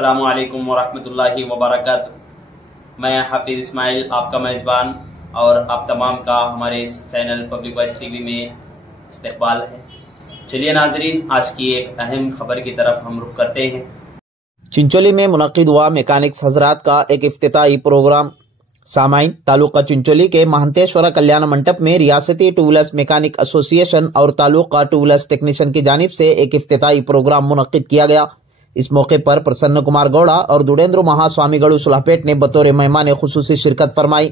अस्सलामु अलैकुम वरहमतुल्लाहि वबरकातुहू। मैं हाफिज इस्माइल आपका मेज़बान और आप तमाम का हमारे इस चैनल पब्लिक वॉइस टीवी में इस्तकबाल है। चलिए नाजरीन, आज की एक अहम खबर की तरफ हम रुख करते हैं। चिंचोली में मुनक्किद हुआ मैकेनिक्स हजरात का एक इफ्तिताही प्रोग्राम। सामाइन, तालुका चिंचोली के महंतेश्वर कल्याण मंडप में रियासती टू व्हीलर्स मैकेनिक एसोसिएशन और तालुका टू व्हीलर्स टेक्नीशियन की जानिब से एक इफ्तिताही प्रोग्राम मुनक्किद किया गया। इस मौके पर प्रसन्न कुमार गौड़ा और दुडेंद्र महास्वामीगढ़ सुलहपेट ने बतौर मेहमान खुसूसी शिरकत फरमाई।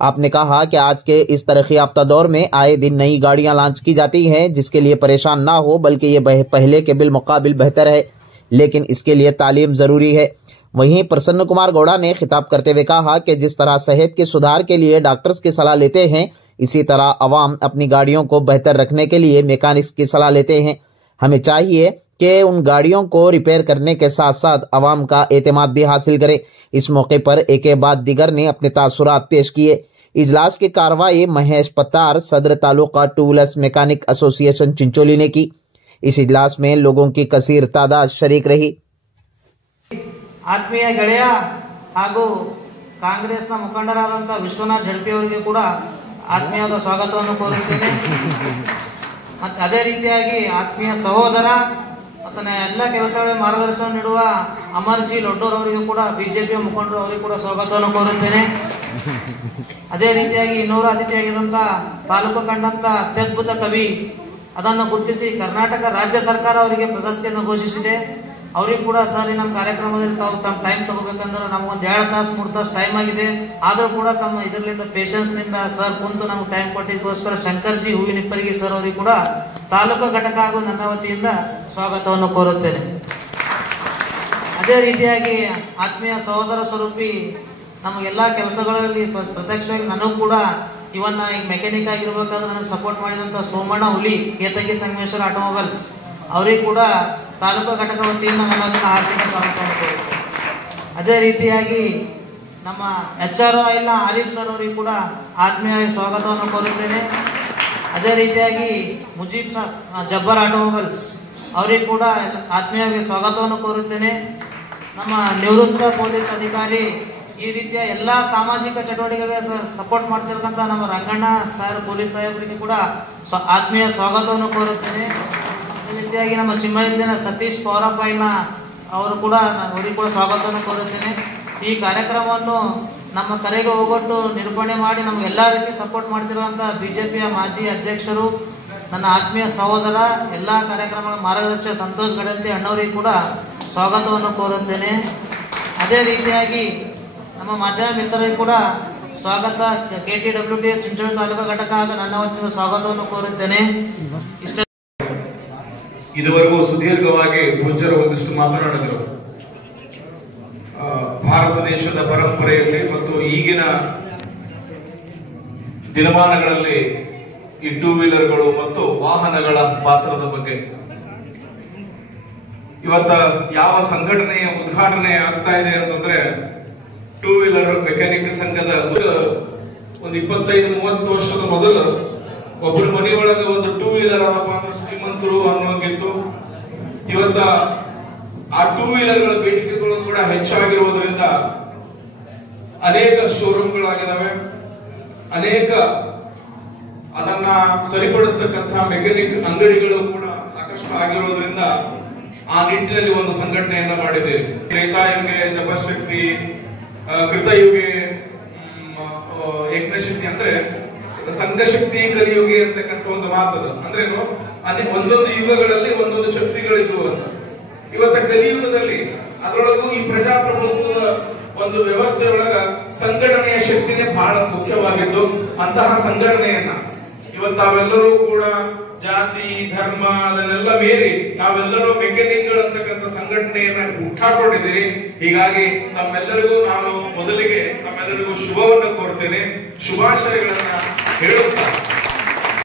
आपने कहा कि आज के इस तरक्की याफ्ता दौर में आए दिन नई गाड़ियां लॉन्च की जाती हैं, जिसके लिए परेशान ना हो, बल्कि ये पहले के बिलमुकाबिल बेहतर है, लेकिन इसके लिए तालीम जरूरी है। वहीं प्रसन्न कुमार गौड़ा ने खिताब करते हुए कहा कि जिस तरह सेहत के सुधार के लिए डॉक्टर्स की सलाह लेते हैं, इसी तरह अवाम अपनी गाड़ियों को बेहतर रखने के लिए मैकेनिक्स की सलाह लेते हैं। हमें चाहिए कि उन गाड़ियों को रिपेयर करने के साथ साथ अवाम का एतमाद भी हासिल करें। इस मौके पर एक के बाद दिगर ने अपने तासुरात पेश किए। इजलास की कार्रवाई महेश पतार, सदर taluka two wheelers mechanic association Chincholi ने की। इस इजलास में लोगों की कसीर तादाद शरीक रही। ಆತ್ಮೀಯ ಗೆಳೆಯ ಹಾಗೂ ಕಾಂಗ್ರೆಸ್ನ ಮುಖಂಡರಾದಂಥ ವಿಶ್ವನಾಥ್ ಝಡ್ಪಿ ಅವರಿಗೆ ಕೂಡ ಆತ್ಮೀಯವಾದ ಸ್ವಾಗತವನ್ನು ಕೋರುತ್ತೇನೆ. ಮತ್ತು ಅದೇ ರೀತಿಯಾಗಿ ಆತ್ಮೀಯ ಸಹೋದರ ಮತ್ತು ಎಲ್ಲ ಕೆಲಸಗಳಿಗೆ ಮಾರ್ಗದರ್ಶನ ನೀಡುವ ಅಮರ್ಜಿ ಲೊಡ್ಡೂರ್ ಅವರಿಗೂ ಕೂಡ ಬಿಜೆಪಿಯ ಮುಖಂಡರು ಅವರಿಗೂ ಕೂಡ ಸ್ವಾಗತವನ್ನು ಕೋರುತ್ತೇನೆ. ಅದೇ ರೀತಿಯಾಗಿ ಇನ್ನೂರು ಅತಿಥಿಯಾಗಿದ್ದಂಥ ತಾಲೂಕು ಕಂಡಂಥ ಅತ್ಯದ್ಭುತ ಕವಿ, ಅದನ್ನು ಗುರುತಿಸಿ ಕರ್ನಾಟಕ ರಾಜ್ಯ ಸರ್ಕಾರ ಅವರಿಗೆ ಪ್ರಶಸ್ತಿಯನ್ನು ಘೋಷಿಸಿದೆ. ಅವ್ರಿಗೆ ಕೂಡ ಸರ್ ನಮ್ಮ ಕಾರ್ಯಕ್ರಮದಲ್ಲಿ ತಾವು ತಮ್ಮ ಟೈಮ್ ತಗೋಬೇಕಂದ್ರೆ ನಮಗೊಂದು 2 ತಾಸು 3 ತಾಸು ಟೈಮ್ ಆಗಿದೆ, ಆದರೂ ಕೂಡ ತಮ್ಮ ಇದರಲ್ಲಿಂದ ಪೇಷನ್ಸ್ನಿಂದ ಸರ್ ಕುಂತು ನಮ್ಗೆ ಟೈಮ್ ಕೊಟ್ಟಿದ್ದಕ್ಕೋಸ್ಕರ ಶಂಕರ್ಜಿ ಹೂವಿನಿಪ್ಪರಿಗೆ ಸರ್ ಅವರಿಗೆ ಕೂಡ ತಾಲೂಕು ಘಟಕ ಹಾಗೂ ನನ್ನ ವತಿಯಿಂದ ಸ್ವಾಗತವನ್ನು ಕೋರುತ್ತೇನೆ. ಅದೇ ರೀತಿಯಾಗಿ ಆತ್ಮೀಯ ಸಹೋದರ ಸ್ವರೂಪಿ ನಮಗೆಲ್ಲ ಕೆಲಸಗಳಲ್ಲಿ ಪ್ರತ್ಯಕ್ಷವಾಗಿ ನನಗೂ ಕೂಡ ಇವನ್ನ ಈಗ ಮೆಕ್ಯಾನಿಕ್ ಆಗಿರ್ಬೇಕಾದ್ರೆ ನನಗೆ ಸಪೋರ್ಟ್ ಮಾಡಿದಂಥ ಸೋಮಣ್ಣ ಹುಲಿ, ಕೇತಗಿ ಸಂಗಮೇಶ್ವರ ಆಟೋಮೊಬೈಲ್ಸ್ ಅವರಿಗೆ ಕೂಡ ತಾಲೂಕು ಘಟಕ ವತಿಯಿಂದ ನನ್ನ ಆರ್ಥಿಕ ಸ್ವಾಗತವನ್ನು ಕೋರುತ್ತೇನೆ. ಅದೇ ರೀತಿಯಾಗಿ ನಮ್ಮ HR ಇಲ್ಲ ಆರಿಫ್ ಸರ್ ಅವರಿಗೆ ಕೂಡ ಆತ್ಮೀಯ ಸ್ವಾಗತವನ್ನು ಕೋರುತ್ತೇನೆ. ಅದೇ ರೀತಿಯಾಗಿ ಮುಜೀಬ್ ಜಬ್ಬರ್ ಆಟೋಮೊಬೈಲ್ಸ್ ಅವರಿಗೆ ಕೂಡ ಆತ್ಮೀಯವಾಗಿ ಸ್ವಾಗತವನ್ನು ಕೋರುತ್ತೇನೆ. ನಮ್ಮ ನಿವೃತ್ತ ಪೊಲೀಸ್ ಅಧಿಕಾರಿ, ಈ ರೀತಿಯ ಎಲ್ಲ ಸಾಮಾಜಿಕ ಚಟುವಟಿಕೆಗಳಿಗೆ ಸಪೋರ್ಟ್ ಮಾಡ್ತಿರ್ತಕ್ಕಂಥ ನಮ್ಮ ರಂಗಣ್ಣ ಸರ್ ಪೊಲೀಸ್ ಸಾಹೇಬರಿಗೆ ಕೂಡ ಆತ್ಮೀಯ ಸ್ವಾಗತವನ್ನು ಕೋರುತ್ತೇನೆ. ಅದೇ ರೀತಿಯಾಗಿ ನಮ್ಮ ಚಿಮ್ಮೈಲಿನ ಸತೀಶ್ ಪೌರಪ್ಪ ಅವರು ಕೂಡ ಅವರಿಗೆ ಕೂಡ ಸ್ವಾಗತವನ್ನು ಕೋರುತ್ತೇನೆ. ಈ ಕಾರ್ಯಕ್ರಮವನ್ನು ನಮ್ಮ ಕರೆಗೆ ಹೋಗೊಟ್ಟು ನಿರೂಪಣೆ ಮಾಡಿ ನಮಗೆಲ್ಲ ರೀತಿ ಸಪೋರ್ಟ್ ಮಾಡ್ತಿರುವಂಥ ಬಿಜೆಪಿಯ ಮಾಜಿ ಅಧ್ಯಕ್ಷರು, ನನ್ನ ಆತ್ಮೀಯ ಸಹೋದರ, ಎಲ್ಲ ಕಾರ್ಯಕ್ರಮಗಳ ಮಾರ್ಗದರ್ಶಕ ಸಂತೋಷ್ ಗಡಂತಿ ಅಣ್ಣವರಿಗೆ ಕೂಡ ಸ್ವಾಗತವನ್ನು ಕೋರುತ್ತೇನೆ. ಅದೇ ರೀತಿಯಾಗಿ ನಮ್ಮ ಮಾಧ್ಯಮ ಮಿತ್ರರಿಗೆ ಕೂಡ ಸ್ವಾಗತ, KTWT ಚಿಂಚೋಳಿ ತಾಲೂಕು ಘಟಕ ಹಾಗೂ ನನ್ನ ವತಿಯಿಂದ ಸ್ವಾಗತವನ್ನು ಕೋರುತ್ತೇನೆ. ಇದುವರೆಗೂ ಸುದೀರ್ಘವಾಗಿ ಪೂಜ್ಯರು ಒಂದಿಷ್ಟು ಮಾತನಾಡಿದರು. ಭಾರತ ದೇಶದ ಪರಂಪರೆಯಲ್ಲಿ ಮತ್ತು ಈಗಿನ ದಿನಮಾನಗಳಲ್ಲಿ ಈ ಟೂ ವೀಲರ್ಗಳು ಮತ್ತು ವಾಹನಗಳ ಪಾತ್ರದ ಬಗ್ಗೆ ಇವತ್ತ ಯಾವ ಸಂಘಟನೆಯ ಉದ್ಘಾಟನೆ ಆಗ್ತಾ ಇದೆ ಅಂತಂದ್ರೆ, ಟೂ ವೀಲರ್ ಮೆಕ್ಯಾನಿಕ್ ಸಂಘದ ಒಂದು 25-30 ವರ್ಷದ ಮೊದಲು ಒಬ್ಬರ ಮನೆಯೊಳಗೆ ಒಂದು ಟೂ ವೀಲರ್ ಆದಪ್ಪ ಅಂದ್ರೆ ಶ್ರೀಮಂತರು ಅನ್ನೋಂಗಿತ್ತು. ಇವತ್ತ ಆ ಟೂ ವೀಲರ್ಗಳ ಬೇಡಿಕೆಗಳು ಕೂಡ ಹೆಚ್ಚಾಗಿರುವುದರಿಂದ ಅನೇಕ ಶೋರೂಮ್ಗಳಾಗಿದ್ದಾವೆ, ಅನೇಕ ಅದನ್ನ ಸರಿಪಡಿಸತಕ್ಕಂಥ ಮೆಕ್ಯಾನಿಕ್ ಅಂಗಡಿಗಳು ಕೂಡ ಸಾಕಷ್ಟು ಆಗಿರೋದ್ರಿಂದ ಆ ನಿಟ್ಟಿನಲ್ಲಿ ಒಂದು ಸಂಘಟನೆಯನ್ನ ಮಾಡಿದ್ದೇವೆ. ತ್ರೇತಾಯುಗೆ ಜಪಶಕ್ತಿ, ಕೃತಯುಗೆ ಯಜ್ಞಶಕ್ತಿ, ಅಂದ್ರೆ ಸಂಘಶಕ್ತಿ ಕಲಿಯುಗೆ ಅಂತಕ್ಕಂಥ ಒಂದು ಮಾತದ ಅಂದ್ರೇನು, ಒಂದೊಂದು ಯುಗಗಳಲ್ಲಿ ಒಂದೊಂದು ಶಕ್ತಿಗಳಿದ್ವು ಅಂತ. ಇವತ್ತ ಕಲಿಯುಗದಲ್ಲಿ ಅದರೊಳಗೂ ಈ ಪ್ರಜಾಪ್ರಭುತ್ವದ ಒಂದು ವ್ಯವಸ್ಥೆಯೊಳಗ ಸಂಘಟನೆಯ ಶಕ್ತಿನೇ ಬಹಳ ಮುಖ್ಯವಾಗಿದ್ದು, ಅಂತಹ ಸಂಘಟನೆಯನ್ನ ಇವತ್ತು ತಾವೆಲ್ಲರೂ ಕೂಡ ಜಾತಿ ಧರ್ಮ ಅದನ್ನೆಲ್ಲ ಮೀರಿ ನಾವೆಲ್ಲರೂ ಮೆಕ್ಯಾನಿಕ್ಗಳು ಅಂತಕ್ಕಂಥ ಸಂಘಟನೆಯನ್ನ ಹುಟ್ಟಾಕೊಂಡಿದ್ದೀರಿ. ಹೀಗಾಗಿ ತಮ್ಮೆಲ್ಲರಿಗೂ ನಾನು ಮೊದಲಿಗೆ ತಮ್ಮೆಲ್ಲರಿಗೂ ಶುಭವನ್ನು ಕೋರ್ತೇನೆ, ಶುಭಾಶಯಗಳನ್ನ ಹೇಳುತ್ತಾ